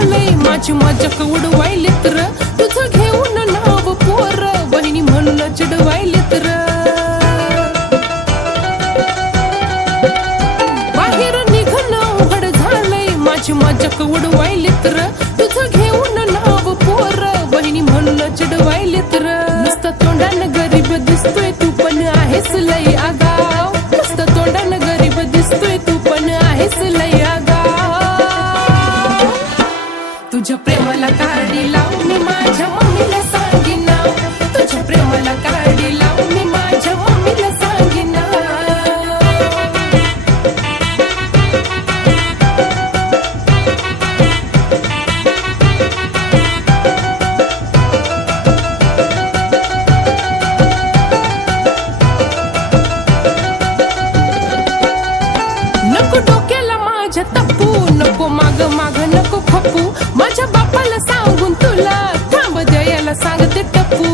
झालंय माझी मजाक उडवायले तर तुझं घेऊन नाव पोर वहिनी म्हणून चिडवायले तर बाहेर निघणं अवघड झालंय माझी मजाक उडवायले तर तुझं घेऊन नाव पोर वहिनी म्हणून चिडवायले तर नुसतं तोंडानं गरीब दिसतोय तू पण आहेस लय आगाव नुसतं तोंडानं गरीब दिसतोय तू पण आहेस लय आगाव तुझ्या प्रेमाला काडी लाव मी माझ्या मम्मीला सांगीन तुझ्या प्रेमाला काडी लाव मी माझ्या मम्मीला सांगीन नको डोक्याला माझ्या तप्पू नको माग माग नको खपू माझ्या बापाला सांगून तुला थांब द्यायला सांगते टप्पू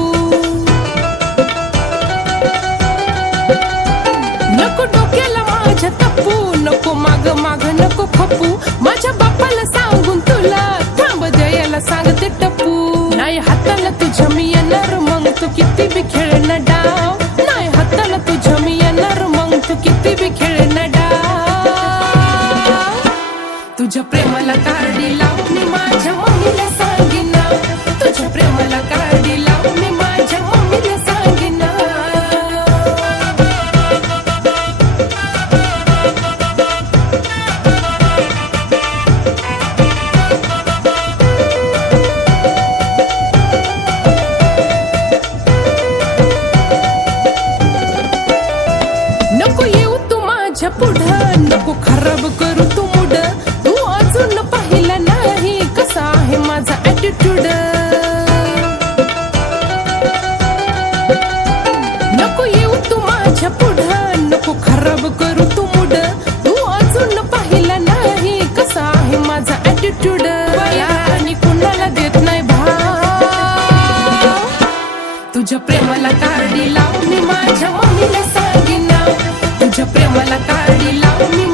नको डोक्याला माझ्या तप्पू नको माग माग नको खपू माझ्या बापाला सांगून तुला थांब द्यायला सांगते टप्पू नाही हाताला तुझ्या मी येणार मग तू किती बी खेळणं डाव नाही हाताला तुझ्या मी येणार मग तू किती बी खेळणं डाव तुझ्या प्रेमाला काडी लाव मी माझ्या मम्मीला सांगीन तुझ्या प्रेमाला काडी लाव मी माझ्या मम्मीला सांगीन नको येऊ तू माझ्या पुढं नको खराब करू तू मुड तू अजून पाहिला नाही कसा आहे माझा ॲटिट्यूड नको येऊ तू माझ्या पुढं नको खराब करू तू मुड तू अजून पाहिला नाही कसा आहे माझा ॲटिट्यूड आणि कुणाला देत नाही भाव तुझ्या प्रेमाला काडी लाव मी माझ्या मम्मीला सांगीन तुझ्या प्रेमाला काडी लाव मी